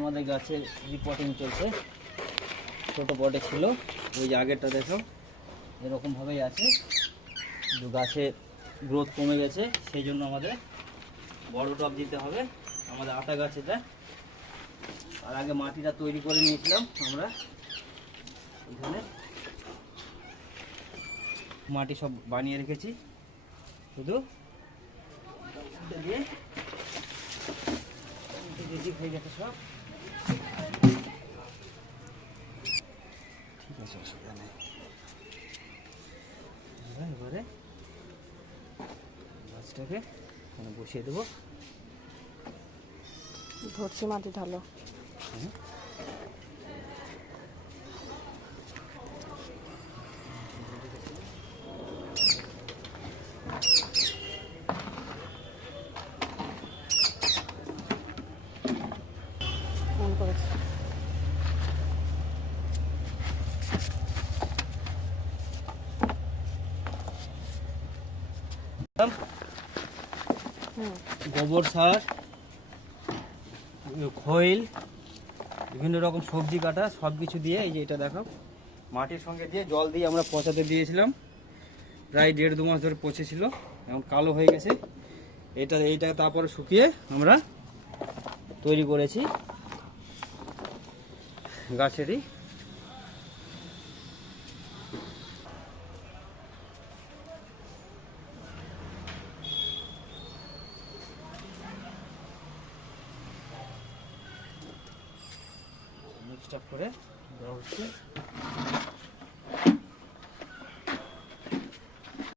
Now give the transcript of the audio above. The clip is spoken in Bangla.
আমাদের গাছের রিপোর্টিং চলছে। ছোটো পটে ছিল, ওই যে আগেরটা দেখো এরকমভাবেই আছে, কিন্তু গাছের গ্রোথ কমে গেছে, সেই জন্য আমাদের বড় টব দিতে হবে। আমাদের আতা গাছ এটা। আর আগে মাটিটা তৈরি করে নিয়েছিলাম আমরা, এখানে মাটি সব বানিয়ে রেখেছি, শুধু দিয়ে রেডি হয়ে গেছে সব। ঠিক আছে, অসুবিধা নেই। এবারে গাছটাকে এখানে বসিয়ে দেবো। ধরছি, মাটি ঢালো। ফোন করেছি। গোবর সার, খৈল, বিভিন্ন রকম সবজি কাটা সব কিছু দিয়ে, এই যে এটা দেখো মাটির সঙ্গে দিয়ে জল দিয়ে আমরা পচাতে দিয়েছিলাম। প্রায় 1.5-2 মাস ধরে পচেছিল, এখন কালো হয়ে গেছে। এইটা তারপরে শুকিয়ে আমরা তৈরি করেছি গাছেরই। মিক্সড আপ করে দেওয়া হচ্ছে।